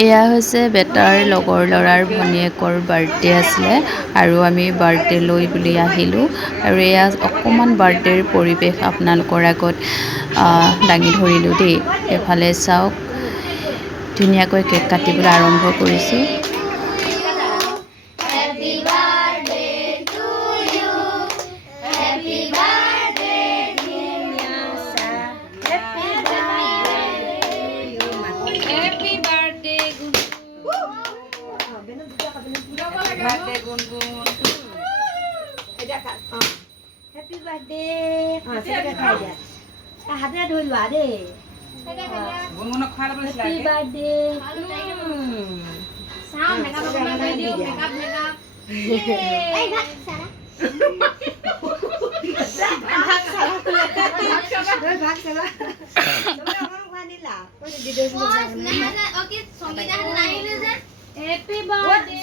এয়া হৈছে বেটাৰ লগৰ ল'ৰাৰ ভনীয়েকৰ বাৰ্থডে আছিলে আৰু আমি বাৰ্থডে লৈ বুলি আহিলোঁ আৰু এয়া অকণমান বাৰ্থডেৰ পৰিৱেশ আপোনালোকৰ আগত দাঙি ধৰিলোঁ দেই। এফালে চাওক ধুনীয়াকৈ কেক কাটিবলৈ আৰম্ভ কৰিছোঁ। Happy birthday. Saya kata dia. Hadir dulu ada. Happy birthday. Sao makeup video, makeup. Ay, bak Sarah. Bak Sarah. Bak Sarah. Kamu orang wanita. Kau di video semua. Okay, songi dah naik le. Happy birthday.